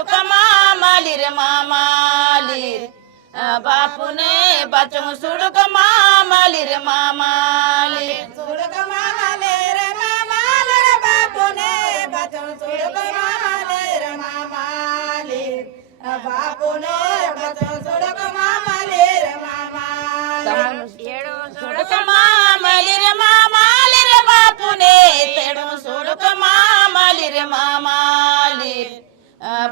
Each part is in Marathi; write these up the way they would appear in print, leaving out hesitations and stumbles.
सुडक मामाली रे मामाली बापूने बचन सुडक मामाली रे मामाली सुडक मामाले रे मामाले रे बापूने बचन सुडक मामाले रे मामाले बापूने बचन सुडक मामाले रे मामाले सुडक मामाली रे मामाली रे बापूने तेडू सुडक मामाली रे मामाली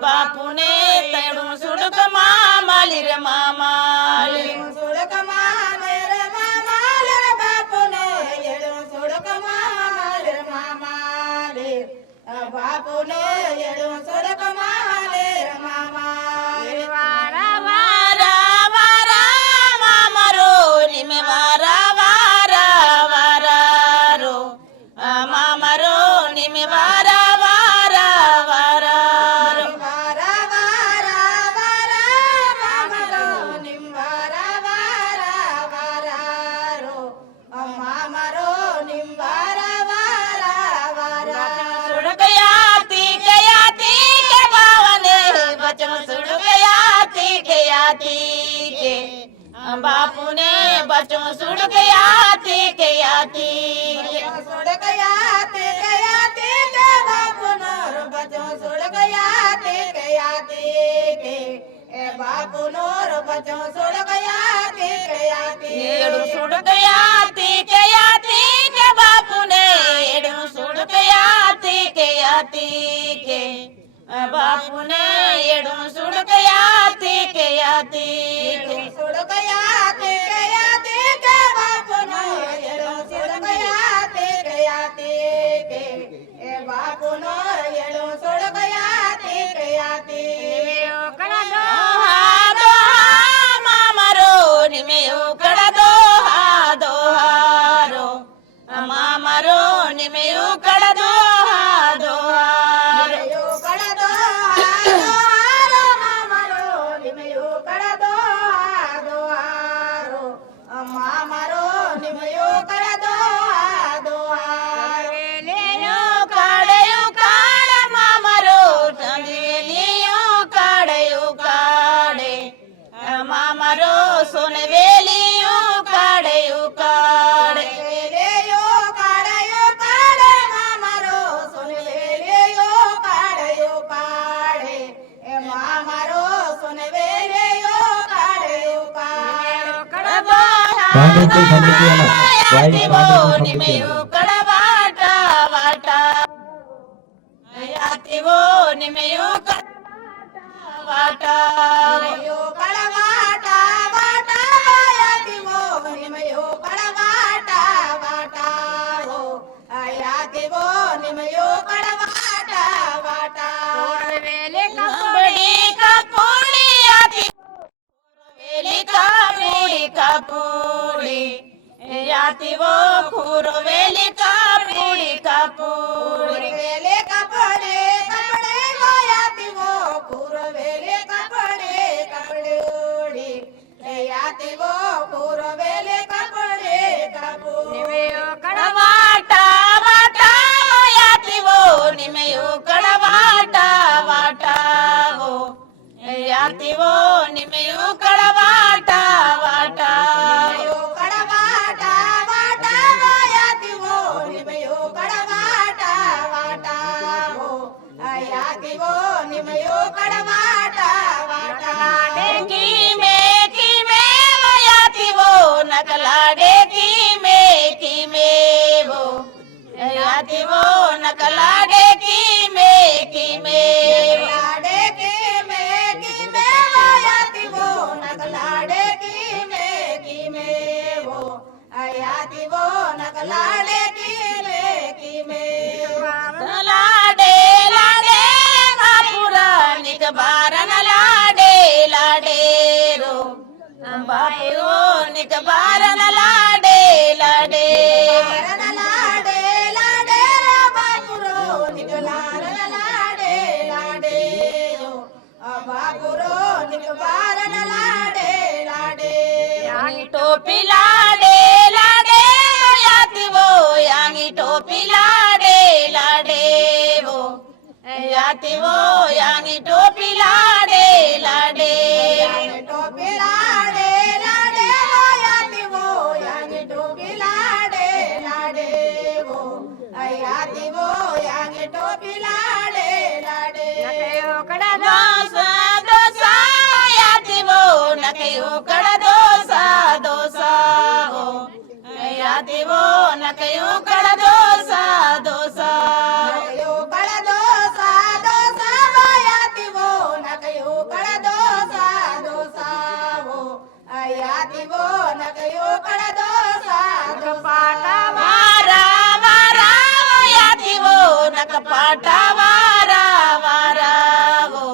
बापूने तेडू सुडक मामाली रे मामाली सुडक मामाले रे मामाले रे बापूने येडू सुडक मामाले रे मामाले बापूने येडू सुडक मामाले रे मामाले वारा वारा वारा मामरो निमे वारा वारा वारा रो मामरो निमे वारा वारा वारा रो वारा वारा वारा मामरो निंबारा वारा वारा रो मामरो निंबारा वारा वारा सुडक याती के बावने बचन सुडक याती के बापूने बचन सुडक याती के सुडक याते के बापुनर बचो सुडक याते के ए बापुनर बचो सुडक याते ఏడు సుడక యాతి के बापूने ఏడు సుడక యాతి के बापूने ఏడు సుడక యాతి के सुडक याते के बापुनर एडो सुडक याते के ए बापुनर एडो सुडक याते दोहा दोहा मामरो निमेयो कड़ दोहा दोहारो मामरो निमेयो कड़ दोहा दोहारो यो कड़ दोहारो मामरो निमयो कड़ दोहारो मामरो निमयो कड़ दोहारो लेयो काड़यो काड़ मामरो चंदेलियो काड़यो काड़े मामरो सोनवेलियो काड़यो काड़े वेलेयो काड़यो काड़े मामरो सुनवेलेयो काड़यो काड़े ए मामरो सुनवेलेयो काड़यो काड़े पांडुपुर समितियाला वाईट पांडुपुर निमेयो समितियाला कड़वाटा वाटा यातिवो निमेयो कड़वाटा निमयो कड़वाटा वाटा आयातिवो निमयो कड़वाटा वाटा हो आयातिवो निमयो कड़वाटा वाटा वेले कपड़ी कपूड़ी आती वेली कपूड़ी याती वो खूरो वेली कपूड़ी वेले कपड़े कपड़े वो आयातिवो पूर्व वेले कपड़े ओढ़ी आयातिवो पूर्व वेले कपड़े वाटा वाटा याती वो निमेयो कड़वाटा वाटा वो याती वो निमेयो कड़वाटा वाटा कड़वाटा वाटा आयातिवो निमयो कड़वाटा वाटा हो आयातिवो निमयो कड़वाटा वाटा की में वो याती वो नकलाडे की में वो याती वो नकलाडे की में वो लाडे की में वो आयातिवो नगलाडे की में वो आयातिवो नगलाडे की में लाडे लाडे बापुरा निक बारन लाडे लाडे रो बापू निक बारन लाडे लाडे लाडे लाडे रे बापुरो निगलारन लाडे लाडे यो बापुरो निगबारन लाडे लाडे यांगी टोपी लाडे लाडे याती वो यांगी टोपी लाडे लाडे वो याती वो यांगी टोपी लाडे लाडे यांगी टोपी लाडे लाडे वो याती वो यांगी टोपी लाडे लाडे वो याती वो यांगी टोपी लाडे लाडे उकड़ा दोसा दोसा याती वो नके उकड़ा दोसा दोसा हो याती वो नके उकड़ा दोसा दोसा नकयो कळ दोसा दोसा वो याती वो नकयो कळ दोसा दोसा वो याती वो नकयो कळ दोसा दोसा वारा वारा वो याती वो नक पाटा वारा वारा वो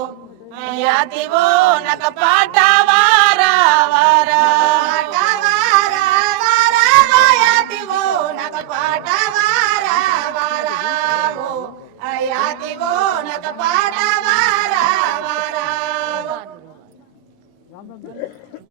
याती वो नक पाटा वारा वारा पाटा वारा वारा वो याती वो नक पाटा वारा वारा वो याती वो नक पाटा